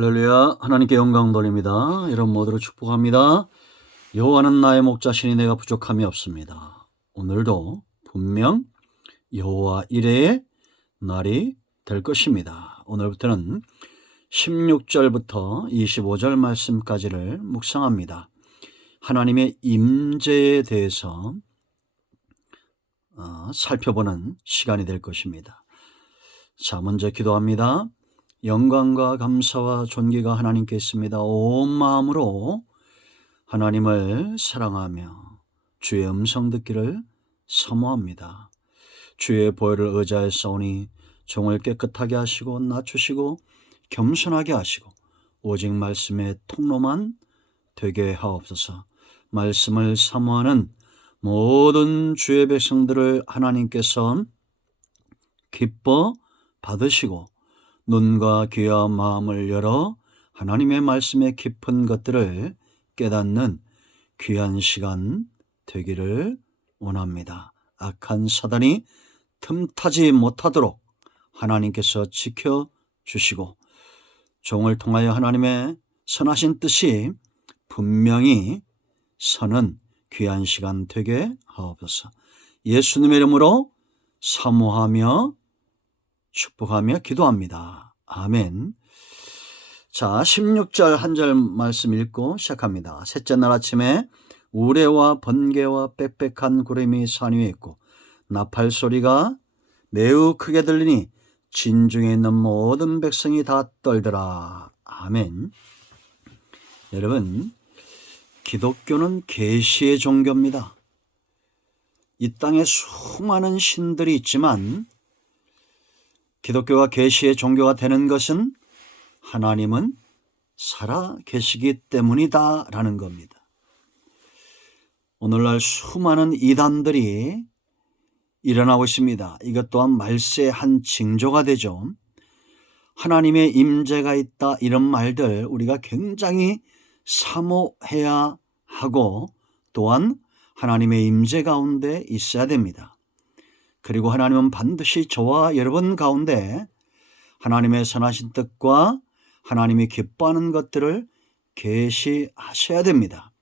할렐루야. 하나님께 영광 돌립니다. 이런 모두를 축복합니다. 여호와는 나의 목자시니 내가 부족함이 없습니다. 오늘도 분명 여호와 이레의 날이 될 것입니다. 오늘부터는 16절부터 25절 말씀까지를 묵상합니다. 하나님의 임재에 대해서 살펴보는 시간이 될 것입니다. 자, 먼저 기도합니다. 영광과 감사와 존귀가 하나님께 있습니다. 온 마음으로 하나님을 사랑하며 주의 음성 듣기를 사모합니다. 주의 보혈을 의지하였사오니 종을 깨끗하게 하시고 낮추시고 겸손하게 하시고 오직 말씀의 통로만 되게 하옵소서. 말씀을 사모하는 모든 주의 백성들을 하나님께서 기뻐 받으시고 눈과 귀와 마음을 열어 하나님의 말씀의 깊은 것들을 깨닫는 귀한 시간 되기를 원합니다. 악한 사단이 틈타지 못하도록 하나님께서 지켜주시고 종을 통하여 하나님의 선하신 뜻이 분명히 서는 귀한 시간 되게 하옵소서. 예수님의 이름으로 사모하며 축복하며 기도합니다. 아멘. 자, 16절 한 절 말씀 읽고 시작합니다. 셋째 날 아침에 우레와 번개와 빽빽한 구름이 산 위에 있고 나팔 소리가 매우 크게 들리니 진중에 있는 모든 백성이 다 떨더라. 아멘. 여러분, 기독교는 계시의 종교입니다. 이 땅에 수많은 신들이 있지만 기독교가 계시의 종교가 되는 것은 하나님은 살아 계시기 때문이다 라는 겁니다. 오늘날 수많은 이단들이 일어나고 있습니다. 이것 또한 말세의 한 징조가 되죠. 하나님의 임재가 있다, 이런 말들 우리가 굉장히 사모해야 하고 또한 하나님의 임재 가운데 있어야 됩니다. 그리고 하나님은 반드시 저와 여러분 가운데 하나님의 선하신 뜻과 하나님이 기뻐하는 것들을 계시하셔야 됩니다.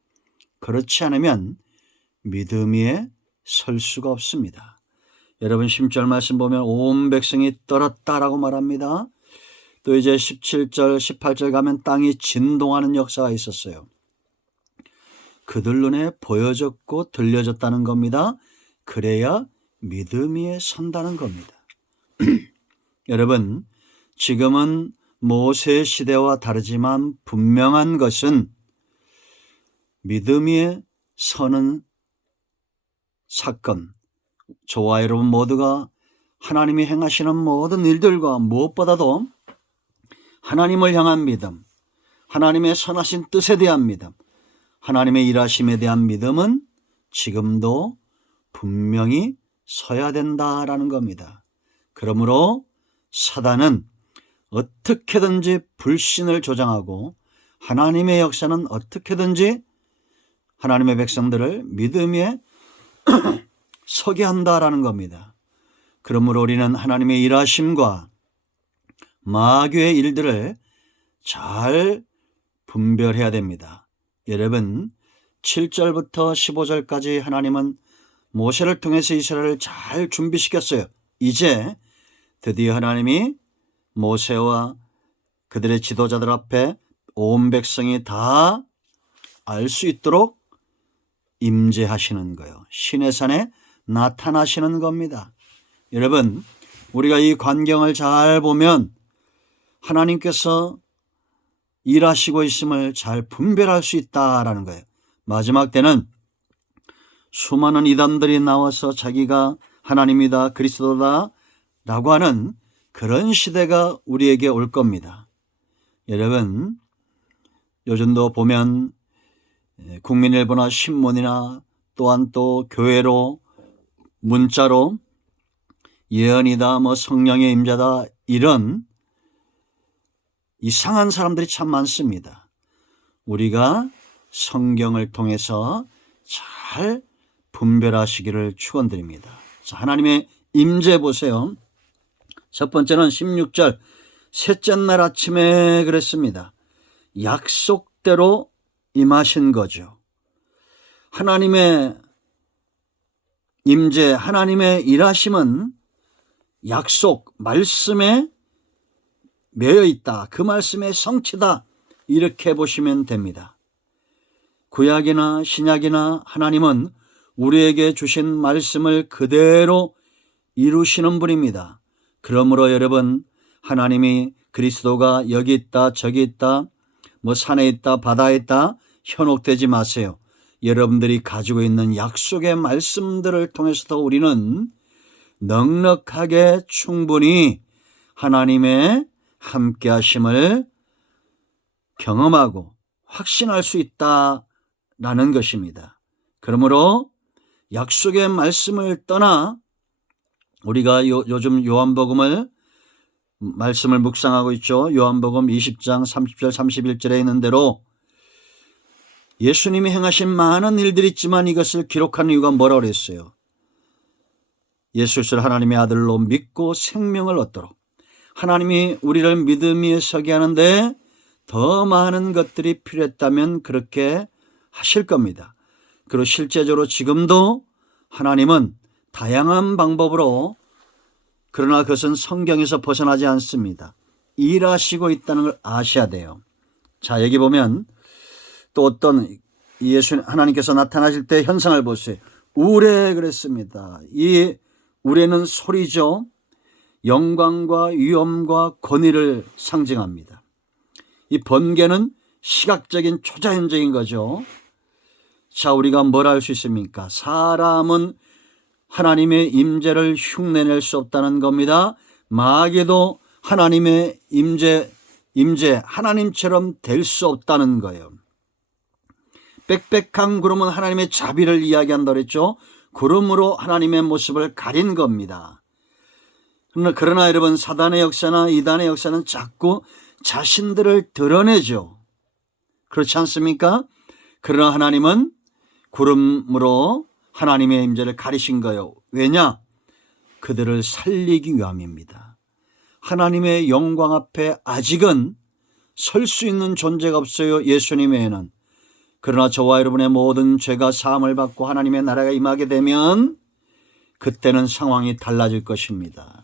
그렇지 않으면 믿음 위에 설 수가 없습니다. 여러분 10절 말씀 보면 온 백성이 떨었다라고 말합니다. 또 이제 17절 18절 가면 땅이 진동하는 역사가 있었어요. 그들 눈에 보여졌고 들려졌다는 겁니다. 그래야 믿음 위에 선다는 겁니다. 여러분, 지금은 모세 시대와 다르지만 분명한 것은 믿음 위에 서는 사건, 저와 여러분 모두가 하나님이 행하시는 모든 일들과 무엇보다도 하나님을 향한 믿음, 하나님의 선하신 뜻에 대한 믿음, 하나님의 일하심에 대한 믿음은 지금도 분명히 서야 된다라는 겁니다. 그러므로 사단은 어떻게든지 불신을 조장하고 하나님의 역사는 어떻게든지 하나님의 백성들을 믿음 위에 서게 한다라는 겁니다. 그러므로 우리는 하나님의 일하심과 마귀의 일들을 잘 분별해야 됩니다. 여러분, 7절부터 15절까지 하나님은 모세를 통해서 이스라엘을 잘 준비시켰어요. 이제 드디어 하나님이 모세와 그들의 지도자들 앞에 온 백성이 다 알 수 있도록 임재하시는 거예요. 시내산에 나타나시는 겁니다. 여러분, 우리가 이 광경을 잘 보면 하나님께서 일하시고 있음을 잘 분별할 수 있다라는 거예요. 마지막 때는 수많은 이단들이 나와서 자기가 하나님이다, 그리스도다 라고 하는 그런 시대가 우리에게 올 겁니다. 여러분, 요즘도 보면 국민일보나 신문이나 또한 또 교회로 문자로 예언이다, 성령의 임재다, 이런 이상한 사람들이 참 많습니다. 우리가 성경을 통해서 잘 분별하시기를 축원드립니다. 자, 하나님의 임재 보세요. 첫 번째는 16절 셋째 날 아침에 그랬습니다. 약속대로 임하신 거죠. 하나님의 임재, 하나님의 일하심은 약속, 말씀에 매여 있다. 그 말씀의 성취다. 이렇게 보시면 됩니다. 구약이나 신약이나 하나님은 우리에게 주신 말씀을 그대로 이루시는 분입니다. 그러므로 여러분, 하나님이 그리스도가 여기 있다 저기 있다 뭐 산에 있다 바다에 있다 현혹되지 마세요. 여러분들이 가지고 있는 약속의 말씀들을 통해서도 우리는 넉넉하게 충분히 하나님의 함께 하심을 경험하고 확신할 수 있다라는 것입니다. 그러므로 약속의 말씀을 떠나 우리가 요즘 요한복음을 말씀을 묵상하고 있죠. 요한복음 20장 30절 31절에 있는 대로 예수님이 행하신 많은 일들이 있지만 이것을 기록한 이유가 뭐라고 그랬어요? 예수를 하나님의 아들로 믿고 생명을 얻도록 하나님이 우리를 믿음 위에 서게 하는데 더 많은 것들이 필요했다면 그렇게 하실 겁니다. 그리고 실제적으로 지금도 하나님은 다양한 방법으로 그러나 그것은 성경에서 벗어나지 않습니다. 일하시고 있다는 걸 아셔야 돼요. 자, 여기 보면 또 어떤 예수 하나님께서 나타나실 때 현상을 보세요. 우레 그랬습니다. 이 우레는 소리죠. 영광과 위엄과 권위를 상징합니다. 이 번개는 시각적인 초자연적인 거죠. 자, 우리가 뭘 알 수 있습니까? 사람은 하나님의 임재를 흉내낼 수 없다는 겁니다. 마귀도 하나님의 임재 하나님처럼 될 수 없다는 거예요. 빽빽한 구름은 하나님의 자비를 이야기한다 그랬죠. 구름으로 하나님의 모습을 가린 겁니다. 그러나 여러분, 사단의 역사나 이단의 역사는 자꾸 자신들을 드러내죠. 그렇지 않습니까? 그러나 하나님은 구름으로 하나님의 임재를 가리신 거예요. 왜냐? 그들을 살리기 위함입니다. 하나님의 영광 앞에 아직은 설 수 있는 존재가 없어요. 예수님 외에는. 그러나 저와 여러분의 모든 죄가 사함을 받고 하나님의 나라가 임하게 되면 그때는 상황이 달라질 것입니다.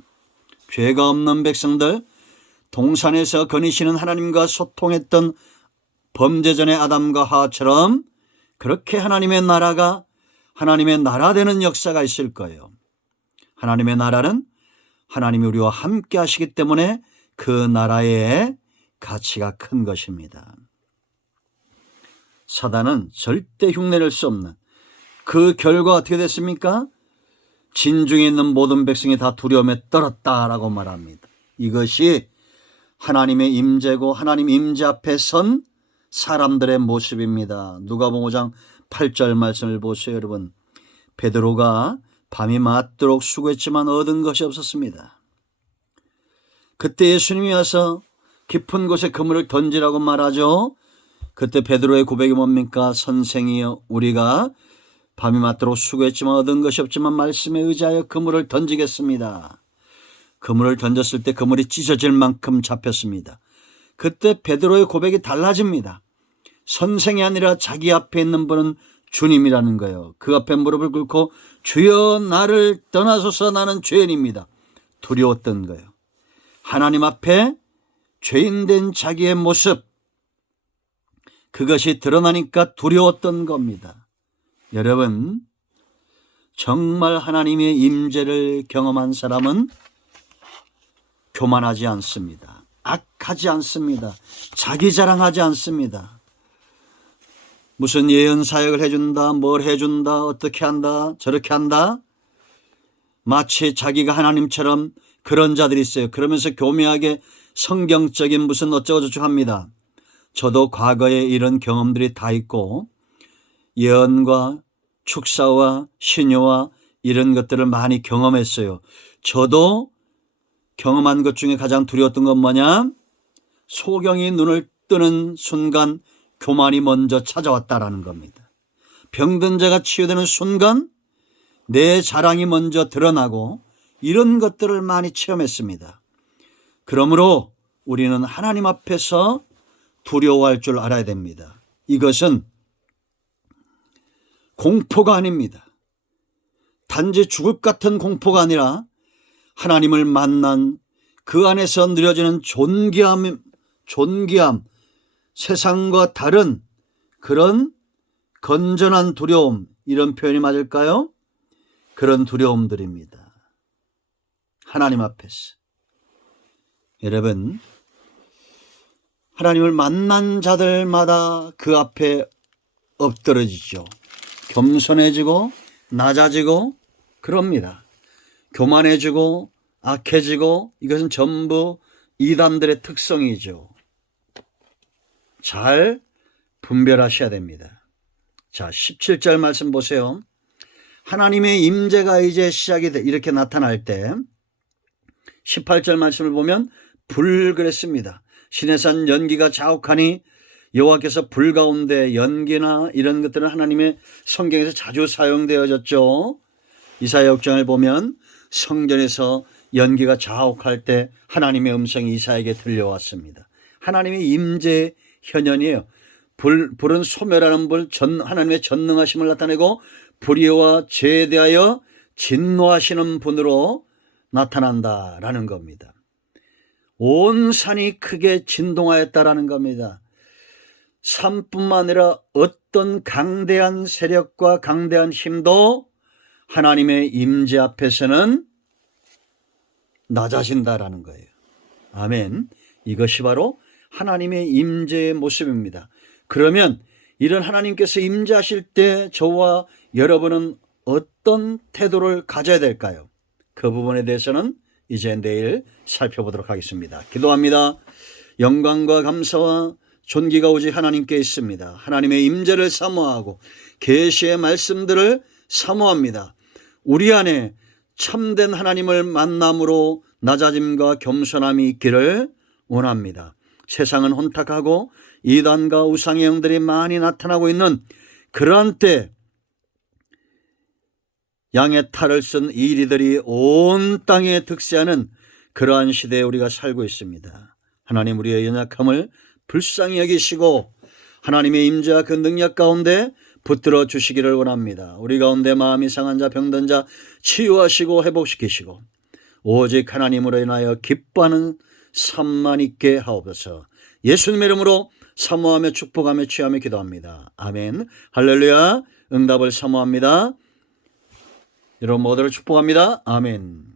죄가 없는 백성들, 동산에서 거니시는 하나님과 소통했던 범죄전의 아담과 하와처럼 그렇게 하나님의 나라가 하나님의 나라 되는 역사가 있을 거예요. 하나님의 나라는 하나님이 우리와 함께 하시기 때문에 그 나라의 가치가 큰 것입니다. 사단은 절대 흉내낼 수 없는 그 결과 어떻게 됐습니까? 진중에 있는 모든 백성이 다 두려움에 떨었다라고 말합니다. 이것이 하나님의 임재고 하나님 임재 앞에 선 사람들의 모습입니다. 누가복음 5장 8절 말씀을 보세요. 여러분, 베드로가 밤이 맞도록 수고했지만 얻은 것이 없었습니다. 그때 예수님이 와서 깊은 곳에 그물을 던지라고 말하죠. 그때 베드로의 고백이 뭡니까? 선생이여, 우리가 밤이 맞도록 수고했지만 얻은 것이 없지만 말씀에 의지하여 그물을 던지겠습니다. 그물을 던졌을 때 그물이 찢어질 만큼 잡혔습니다. 그때 베드로의 고백이 달라집니다. 선생이 아니라 자기 앞에 있는 분은 주님이라는 거예요. 그 앞에 무릎을 꿇고 주여 나를 떠나소서 나는 죄인입니다. 두려웠던 거예요. 하나님 앞에 죄인된 자기의 모습, 그것이 드러나니까 두려웠던 겁니다. 여러분, 정말 하나님의 임재를 경험한 사람은 교만하지 않습니다. 악하지 않습니다. 자기 자랑하지 않습니다. 무슨 예언 사역을 해준다, 뭘 해준다, 어떻게 한다, 저렇게 한다. 마치 자기가 하나님처럼 그런 자들이 있어요. 그러면서 교묘하게 성경적인 무슨 어쩌고저쩌고 합니다. 저도 과거에 이런 경험들이 다 있고 예언과 축사와 신유와 이런 것들을 많이 경험했어요. 저도 경험한 것 중에 가장 두려웠던 건 뭐냐? 소경이 눈을 뜨는 순간 교만이 먼저 찾아왔다라는 겁니다. 병든 자가 치유되는 순간 내 자랑이 먼저 드러나고 이런 것들을 많이 체험했습니다. 그러므로 우리는 하나님 앞에서 두려워할 줄 알아야 됩니다. 이것은 공포가 아닙니다. 단지 죽을 것 같은 공포가 아니라 하나님을 만난 그 안에서 누려지는 존귀함, 세상과 다른 그런 건전한 두려움, 이런 표현이 맞을까요? 그런 두려움들입니다. 하나님 앞에서. 여러분, 하나님을 만난 자들마다 그 앞에 엎드러지죠. 겸손해지고 낮아지고 그럽니다. 교만해지고 악해지고, 이것은 전부 이단들의 특성이죠. 잘 분별하셔야 됩니다. 자, 17절 말씀 보세요. 하나님의 임재가 이제 시작이 돼 이렇게 나타날 때 18절 말씀을 보면 불 그랬습니다. 시내산 연기가 자욱하니, 여호와께서 불 가운데 연기나 이런 것들은 하나님의 성경에서 자주 사용되어졌죠. 이사야 역장을 보면 성전에서 연기가 자욱할 때 하나님의 음성이 이사야에게 들려왔습니다. 하나님의 임재 현현이에요. 불은 소멸하는 불, 하나님의 전능하심을 나타내고 불의와 죄에 대하여 진노하시는 분으로 나타난다라는 겁니다. 온 산이 크게 진동하였다라는 겁니다. 산뿐만 아니라 어떤 강대한 세력과 강대한 힘도 하나님의 임재 앞에서는 낮아진다라는 거예요. 아멘. 이것이 바로 하나님의 임재의 모습입니다. 그러면 이런 하나님께서 임재하실 때 저와 여러분은 어떤 태도를 가져야 될까요? 그 부분에 대해서는 이제 내일 살펴보도록 하겠습니다. 기도합니다. 영광과 감사와 존귀가 오직 하나님께 있습니다. 하나님의 임재를 사모하고 계시의 말씀들을 사모합니다. 우리 안에 참된 하나님을 만남으로 낮아짐과 겸손함이 있기를 원합니다. 세상은 혼탁하고 이단과 우상의 영들이 많이 나타나고 있는 그러한 때, 양의 탈을 쓴 이리들이 온 땅에 득세하는 그러한 시대에 우리가 살고 있습니다. 하나님, 우리의 연약함을 불쌍히 여기시고 하나님의 임재와 그 능력 가운데 붙들어 주시기를 원합니다. 우리 가운데 마음이 상한 자, 병든 자 치유하시고 회복시키시고 오직 하나님으로 인하여 기뻐하는 삶만 있게 하옵소서. 예수님의 이름으로 사모하며 축복하며 취하며 기도합니다. 아멘. 할렐루야. 응답을 사모합니다. 여러분 모두를 축복합니다. 아멘.